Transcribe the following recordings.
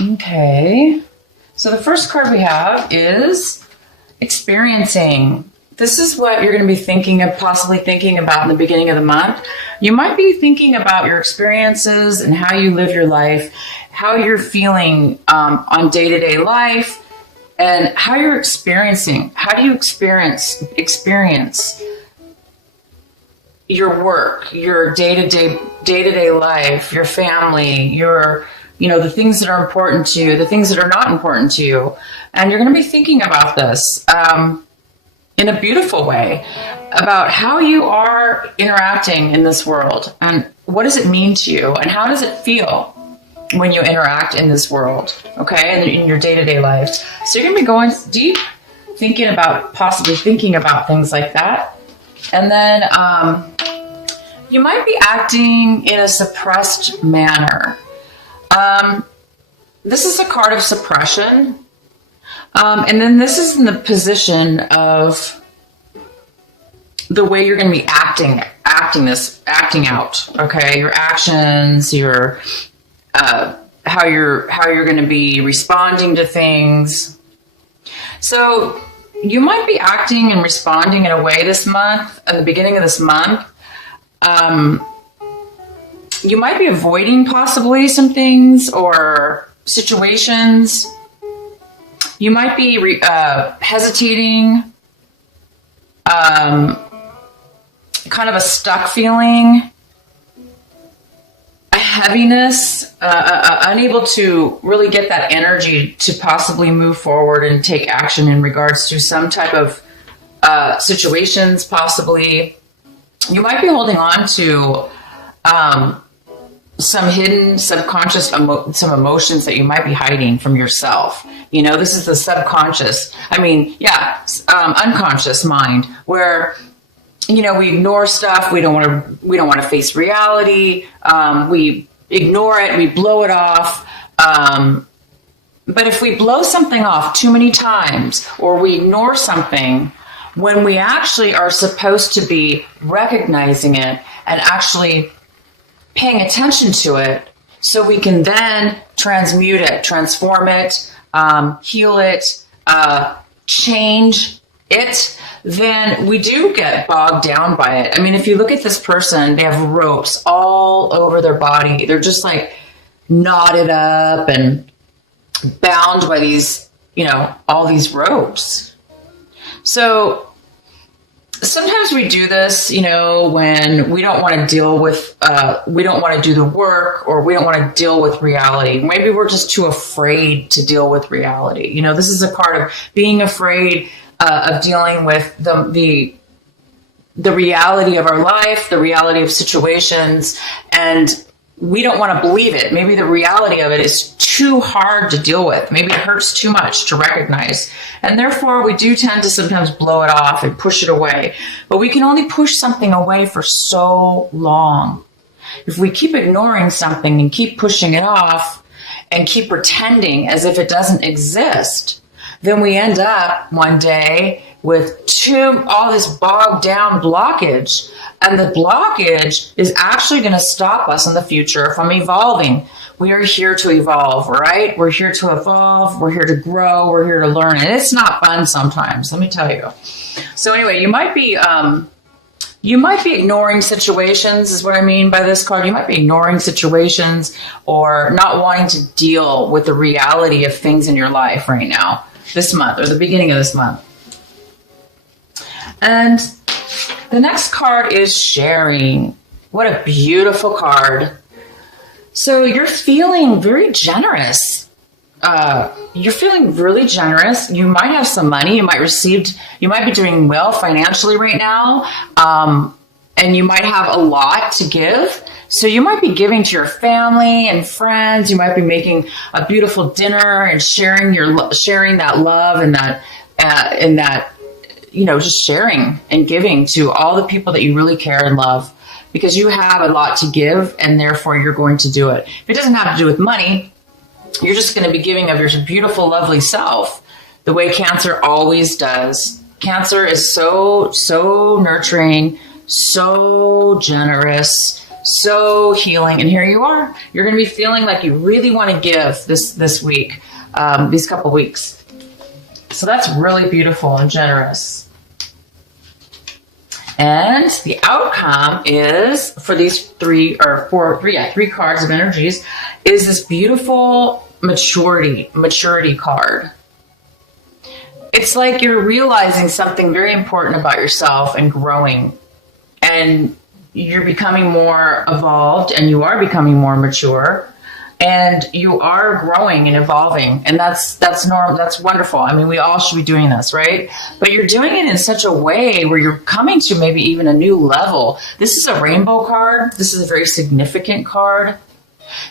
Okay. So the first card we have is experiencing. This is what you're going to be thinking of, possibly thinking about in the beginning of the month. You might be thinking about your experiences and how you live your life, how you're feeling on day-to-day life, and how you're experiencing. How do you experience your work, your day-to-day life, your family, your the things that are important to you, the things that are not important to you. And you're going to be thinking about this in a beautiful way, about how you are interacting in this world and what does it mean to you and how does it feel when you interact in this world, okay, and in your day-to-day life. So you're going to be going deep, possibly thinking about things like that. And then you might be acting in a suppressed manner. This is a card of suppression. And then this is in the position of the way you're going to be acting out. Okay, your actions, your how you're going to be responding to things. So you might be acting and responding in a way this month, at the beginning of this month. You might be avoiding possibly some things or situations. You might be hesitating, kind of a stuck feeling, a heaviness, unable to really get that energy to possibly move forward and take action in regards to some type of situations, possibly. You might be holding on to some hidden subconscious some emotions that you might be hiding from yourself. This is the subconscious. Unconscious mind, where we ignore stuff. We don't want to face reality. We ignore it. We blow it off. But if we blow something off too many times, or we ignore something, when we actually are supposed to be recognizing it and actually paying attention to it, so we can then transmute it, transform it, heal it, change it, then we do get bogged down by it. If you look at this person, they have ropes all over their body. They're just like knotted up and bound by these, all these ropes. So sometimes we do this, when we don't want to deal with, we don't want to do the work, or we don't want to deal with reality. Maybe we're just too afraid to deal with reality. This is a card of being afraid of dealing with the reality of our life, the reality of situations, and we don't want to believe it. Maybe the reality of it is too hard to deal with. Maybe it hurts too much to recognize. And therefore, we do tend to sometimes blow it off and push it away. But we can only push something away for so long. If we keep ignoring something and keep pushing it off and keep pretending as if it doesn't exist, then we end up one day with all this bogged down blockage. And the blockage is actually going to stop us in the future from evolving. We are here to evolve, right? We're here to evolve. We're here to grow. We're here to learn. And it's not fun sometimes, let me tell you. So anyway, you might be ignoring situations, is what I mean by this card. You might be ignoring situations or not wanting to deal with the reality of things in your life right now, this month, or the beginning of this month. And the next card is sharing. What a beautiful card. So you're feeling very generous. You're feeling really generous. You might have some money. You might be doing well financially right now. And you might have a lot to give. So you might be giving to your family and friends. You might be making a beautiful dinner and sharing that love and that, just sharing and giving to all the people that you really care and love, because you have a lot to give and therefore you're going to do it. If it doesn't have to do with money, you're just going to be giving of your beautiful, lovely self, the way Cancer always does. Cancer is so nurturing, so generous, so healing. And here you are. You're going to be feeling like you really want to give this week, these couple weeks. So that's really beautiful and generous. And the outcome is for these three cards of energies is this beautiful maturity card. It's like you're realizing something very important about yourself and growing, and you're becoming more evolved, and you are becoming more mature, and you are growing and evolving, and that's normal. That's wonderful. I mean, we all should be doing this, right? But you're doing it in such a way where you're coming to maybe even a new level. This is a rainbow card. This is a very significant card.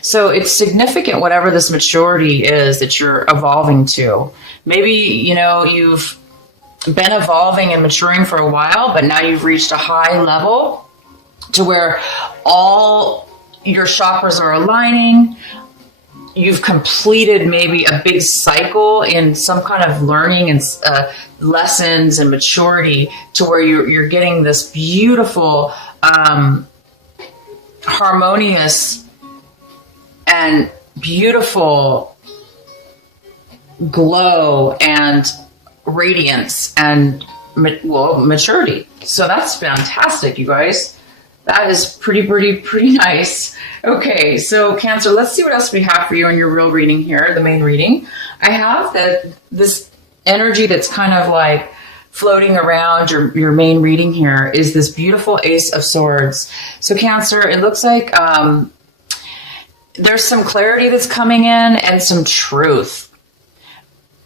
So it's significant, whatever this maturity is that you're evolving to. Maybe, you've been evolving and maturing for a while, but now you've reached a high level to where all your chakras are aligning. You've completed maybe a big cycle in some kind of learning and lessons and maturity to where you're getting this beautiful, harmonious and beautiful glow and radiance and maturity. So that's fantastic, you guys. That is pretty nice. Okay, so Cancer, let's see what else we have for you in your real reading here, the main reading. I have this energy that's kind of like floating around your main reading here is this beautiful Ace of Swords. So Cancer, it looks like there's some clarity that's coming in and some truth.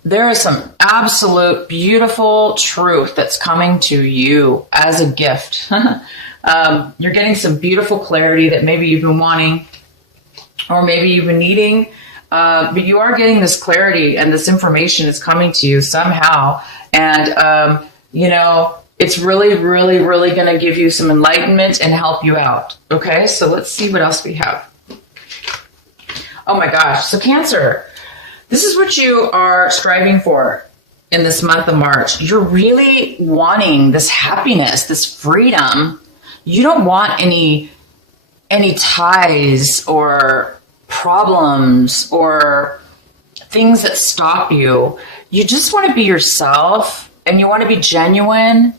There is some absolute beautiful truth that's coming to you as a gift. You're getting some beautiful clarity that maybe you've been wanting or maybe you've been needing. But you are getting this clarity and this information is coming to you somehow. And, it's really, really, really going to give you some enlightenment and help you out. Okay, so let's see what else we have. Oh my gosh. So Cancer, this is what you are striving for in this month of March. You're really wanting this happiness, this freedom. You don't want any ties or problems or things that stop you. You just want to be yourself, and you want to be genuine,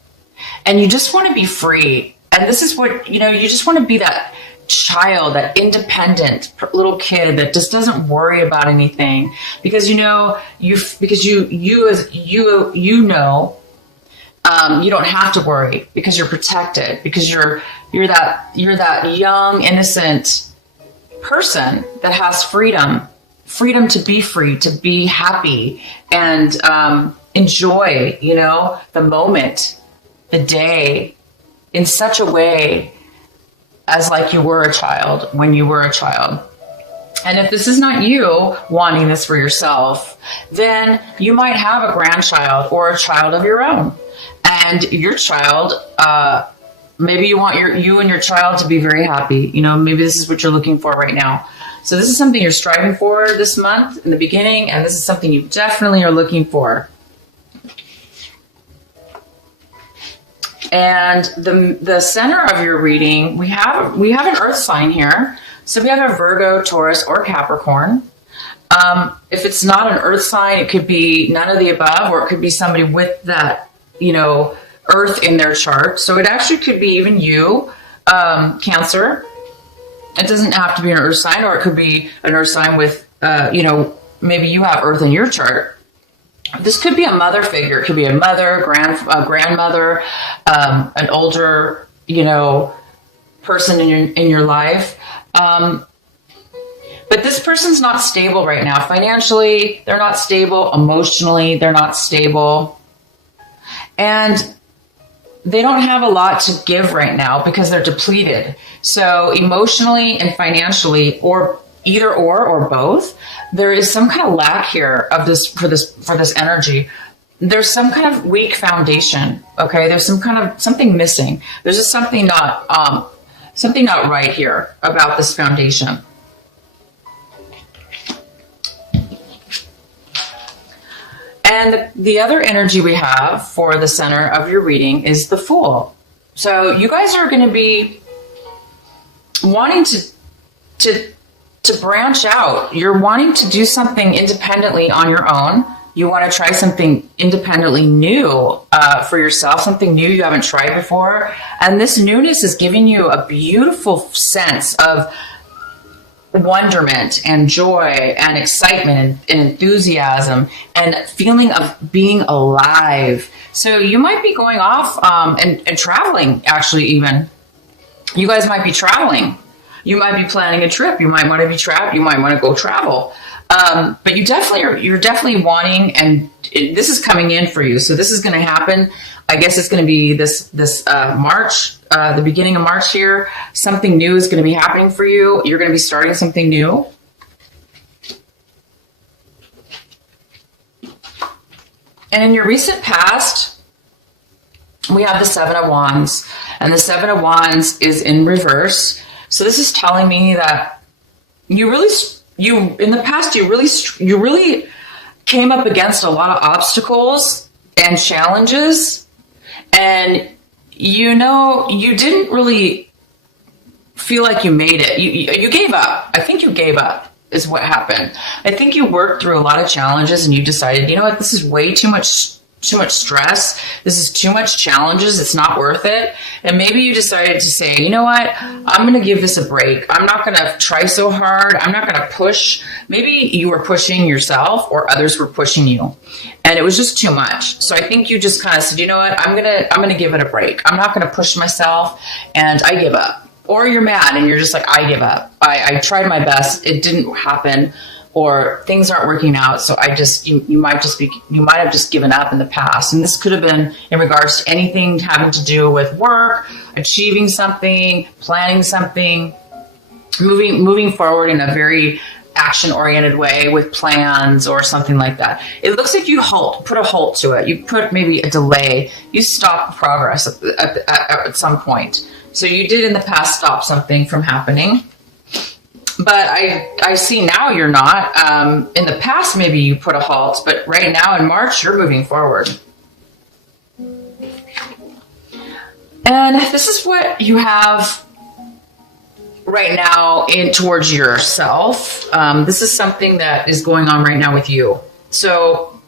and you just want to be free. And this is what, you just want to be that child, that independent little kid that just doesn't worry about anything because you don't have to worry because you're protected, because you're that young innocent person that has freedom to be free, to be happy and enjoy the moment, the day in such a way as like you were a child when you were a child. And if this is not you wanting this for yourself, then you might have a grandchild or a child of your own. And your child, maybe you want you and your child to be very happy. Maybe this is what you're looking for right now. So this is something you're striving for this month in the beginning, and this is something you definitely are looking for. And the center of your reading, we have an earth sign here. So we have a Virgo, Taurus, or Capricorn. If it's not an earth sign, it could be none of the above, or it could be somebody with that, earth in their chart. So it actually could be even you, Cancer. It doesn't have to be an earth sign, or it could be an earth sign with, maybe you have earth in your chart. This could be a mother figure. It could be a mother, grandmother, an older, person in your life. But this person's not stable right now. Financially, they're not stable. Emotionally, they're not stable. And they don't have a lot to give right now because they're depleted. So emotionally and financially, or either or both, there is some kind of lack here of this for this energy. There's some kind of weak foundation. Okay, there's something missing. There's just something not right here about this foundation. And the other energy we have for the center of your reading is the Fool. So you guys are going to be wanting to branch out. You're wanting to do something independently on your own. You want to try something independently new for yourself, something new you haven't tried before. And this newness is giving you a beautiful sense of wonderment and joy and excitement and enthusiasm and feeling of being alive. So you might be going off and traveling, actually, even. You guys might be traveling. You might be planning a trip. You might want to be trapped. You might want to go travel. But you're definitely wanting, and this is coming in for you. So this is going to happen. I guess it's going to be this March, the beginning of March here. Something new is going to be happening for you. You're going to be starting something new. And in your recent past, we have the Seven of Wands, and the Seven of Wands is in reverse. So this is telling me that in the past, you really came up against a lot of obstacles and challenges, and you didn't really feel like you made it. You gave up. I think you gave up is what happened. I think you worked through a lot of challenges and you decided, you know what, this is way too much stress. This is too much challenges. It's not worth it. And maybe you decided to say, you know what, I'm going to give this a break. I'm not going to try so hard. I'm not going to push. Maybe you were pushing yourself or others were pushing you and it was just too much. So I think you just kind of said, you know what, I'm going to give it a break. I'm not going to push myself and I give up. Or you're mad and you're just like, I give up. I tried my best. It didn't happen. Or things aren't working out, so you might have just given up in the past. And this could have been in regards to anything having to do with work, achieving something, planning something, moving forward in a very action-oriented way with plans or something like that. It looks like you put a halt to it. You put maybe a delay. You stop progress at some point. So you did in the past stop something from happening. But I see now you're not. In the past, maybe you put a halt, but right now in March, you're moving forward. And this is what you have right now towards yourself. This is something that is going on right now with you. So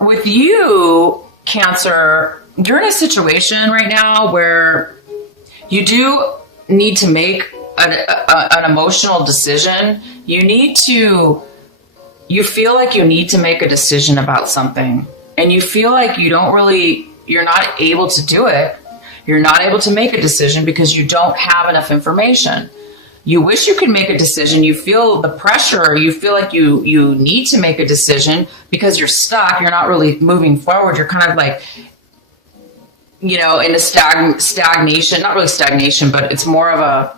with you, Cancer, you're in a situation right now where you do need to make an emotional decision. You feel like you need to make a decision about something, and you feel like you're not able to do it. You're not able to make a decision because you don't have enough information. You wish you could make a decision. You feel the pressure. You feel like you need to make a decision because you're stuck. You're not really moving forward. You're kind of like, in a stagnation, not really stagnation, but it's more of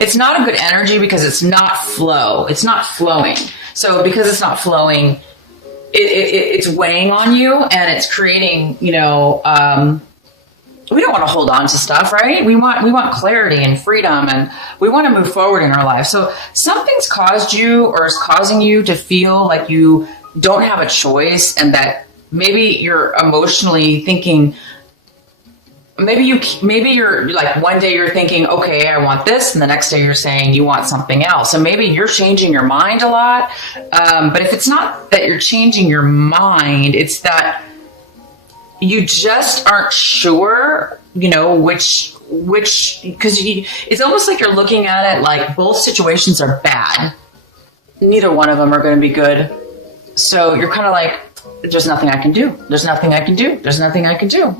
it's not a good energy because it's not flow. It's not flowing. So because it's not flowing, it's weighing on you and it's creating, we don't want to hold on to stuff, right? We want clarity and freedom and we want to move forward in our life. So something's caused you or is causing you to feel like you don't have a choice and that maybe you're emotionally thinking, maybe you're like one day you're thinking, okay, I want this. And the next day you're saying you want something else. So maybe you're changing your mind a lot. But if it's not that you're changing your mind, it's that you just aren't sure, which, because it's almost like you're looking at it like both situations are bad. Neither one of them are going to be good. So you're kind of like, there's nothing I can do. There's nothing I can do. There's nothing I can do.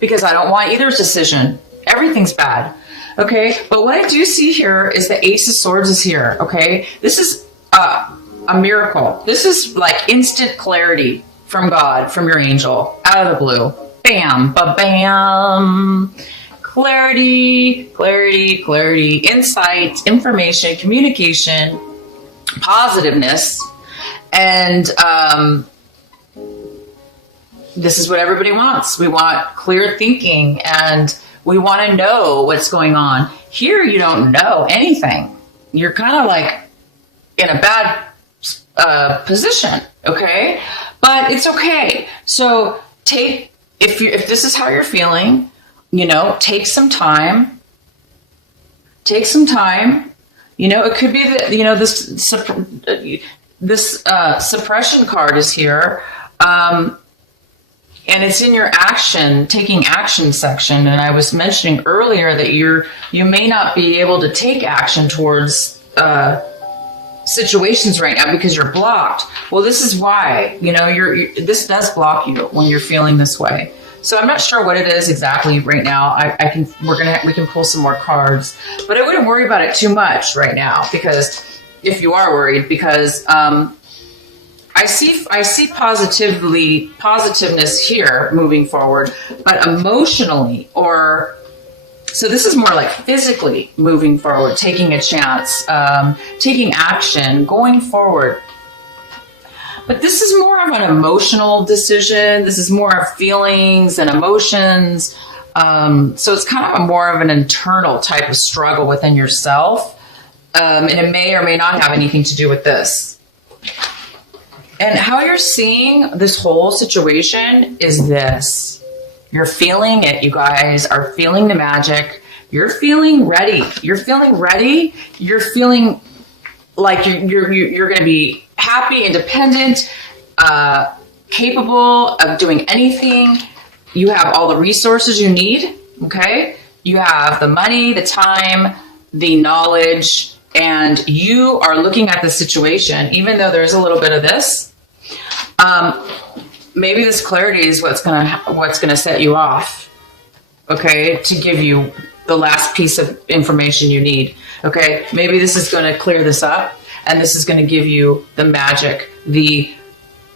Because I don't want either decision. Everything's bad. Okay. But what I do see here is the Ace of Swords is here. Okay. This is a miracle. This is like instant clarity from God, from your angel, out of the blue. Bam, ba-bam. Clarity, clarity, clarity, insight, information, communication, positiveness. And this is what everybody wants. We want clear thinking and we want to know what's going on. Here, you don't know anything. You're kind of like in a bad position, okay? But it's okay. So if this is how you're feeling, take some time Take some time. It could be that, this suppression card is here. And it's in your taking action section. And I was mentioning earlier that you may not be able to take action towards situations right now because you're blocked. Well, this is why, this does block you when you're feeling this way. So I'm not sure what it is exactly right now. We can pull some more cards, but I wouldn't worry about it too much right now, because if you are worried, because I see positiveness here moving forward, but emotionally, so this is more like physically moving forward, taking a chance, taking action, going forward. But this is more of an emotional decision. This is more of feelings and emotions. So it's kind of more of an internal type of struggle within yourself. And it may or may not have anything to do with this. And how you're seeing this whole situation is this. You're feeling it. You guys are feeling the magic. You're feeling ready. You're feeling ready. You're feeling like you're going to be happy, independent, capable of doing anything. You have all the resources you need, okay? You have the money, the time, the knowledge, and you are looking at the situation, even though there's a little bit of this. Maybe this clarity is what's gonna set you off, okay, to give you the last piece of information you need, okay? Maybe this is going to clear this up, and this is going to give you the magic, the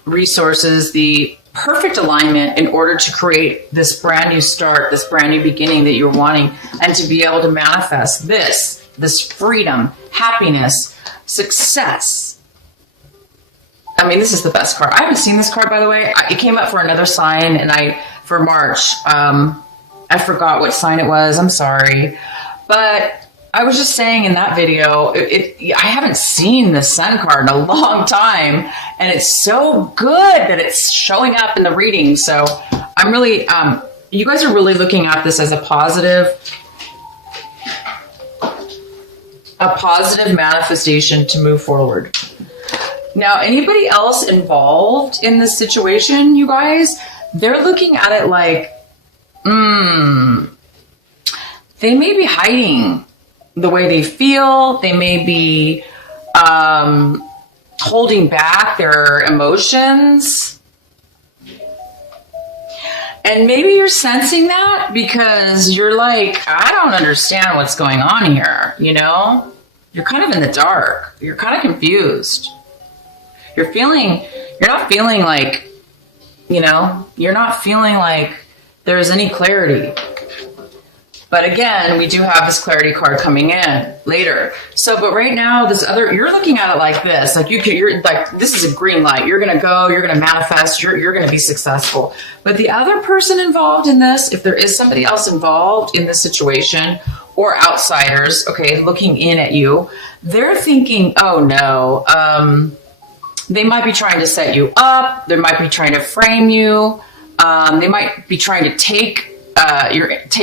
resources, the perfect alignment in order to create this brand new start, this brand new beginning that you're wanting, and to be able to manifest this freedom, happiness, success. I mean, this is the best card. I haven't seen this card, by the way. It came up for another sign, and for March. I forgot what sign it was. I'm sorry. But I was just saying in that video, I haven't seen the Sun card in a long time, and it's so good that it's showing up in the reading. So I'm really, you guys are really looking at this as a positive manifestation to move forward. Now, anybody else involved in this situation, you guys, they're looking at it like, they may be hiding the way they feel. They may be holding back their emotions. And maybe you're sensing that because you're like, I don't understand what's going on here, You're kind of in the dark. You're kind of confused. You're not feeling like there's any clarity. But again, we do have this clarity card coming in later. So, but right now, you're looking at it like this. Like you're like, this is a green light. You're going to go, you're going to manifest, you're going to be successful. But the other person involved in this, if there is somebody else involved in this situation, or outsiders, okay, looking in at you, they're thinking, oh no, they might be trying to set you up. They might be trying to frame you. They might be trying to take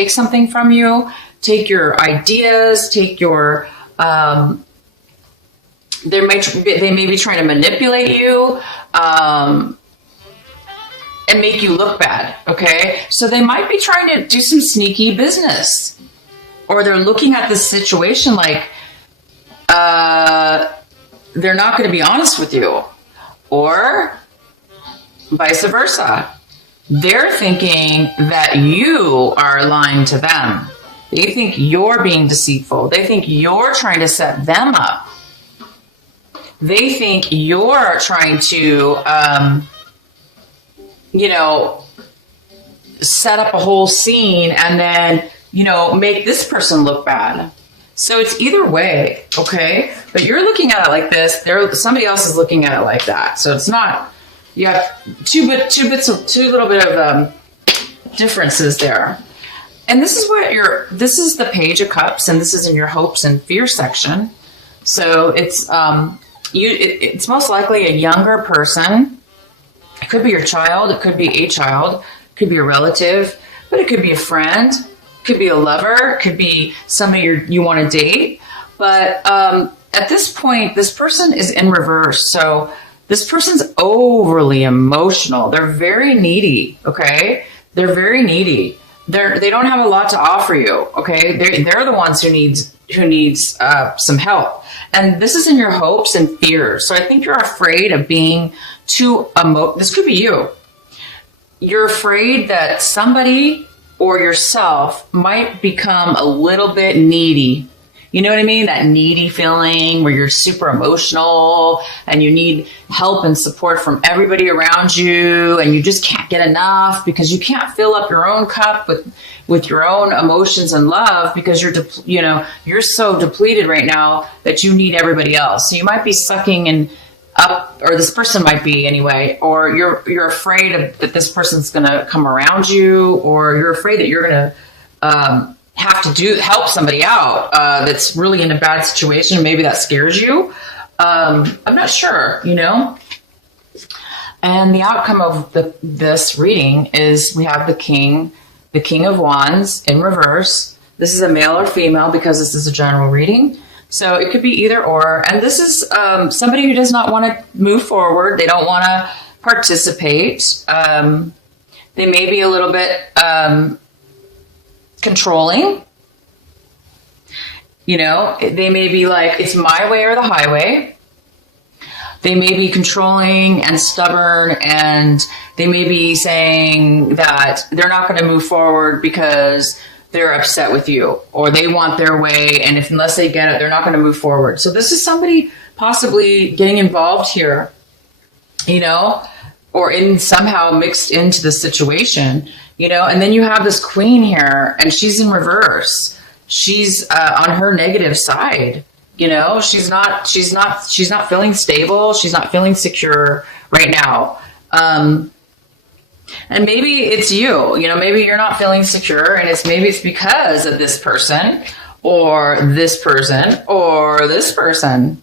something from you, take your ideas, take your, they may be trying to manipulate you, and make you look bad. Okay. So they might be trying to do some sneaky business, or they're looking at this situation like, they're not going to be honest with you, or vice versa. They're thinking that you are lying to them. They think you're being deceitful. They think you're trying to set them up. They think you're trying to, set up a whole scene and then, make this person look bad. So it's either way, okay? But you're looking at it like this. Somebody else is looking at it like that. So it's not. You have two little bit of differences there. And this is this is the Page of Cups, and this is in your hopes and fear section. So it's it's most likely a younger person. It could be your child, it could be a child, it could be a relative, but it could be a friend. Could be a lover, could be somebody you want to date. But at this point, this person is in reverse. So this person's overly emotional. They're very needy, okay? They're very needy. They don't have a lot to offer you, okay? They're the ones who needs some help. And this is in your hopes and fears. So I think you're afraid of being too this could be you. You're afraid that somebody or yourself might become a little bit needy. You know what I mean? That needy feeling where you're super emotional and you need help and support from everybody around you, and you just can't get enough because you can't fill up your own cup with your own emotions and love because you're so depleted right now that you need everybody else. So you might be sucking and up, or this person might be anyway, or you're afraid that this person's going to come around you, or you're afraid that you're going to have to help somebody out that's really in a bad situation. Maybe that scares you. I'm not sure, And the outcome of this reading is we have the King of Wands in reverse. This is a male or female because this is a general reading. So it could be either or. And this is somebody who does not want to move forward. They don't want to participate. They may be a little bit controlling. They may be like, it's my way or the highway. They may be controlling and stubborn, and they may be saying that they're not going to move forward because they're upset with you, or they want their way, and unless they get it, they're not going to move forward. So this is somebody possibly getting involved here, or somehow mixed into the situation, and then you have this Queen here, and she's in reverse. She's on her negative side. She's not feeling stable. She's not feeling secure right now. And maybe it's you, maybe you're not feeling secure, and maybe it's because of this person or this person or this person.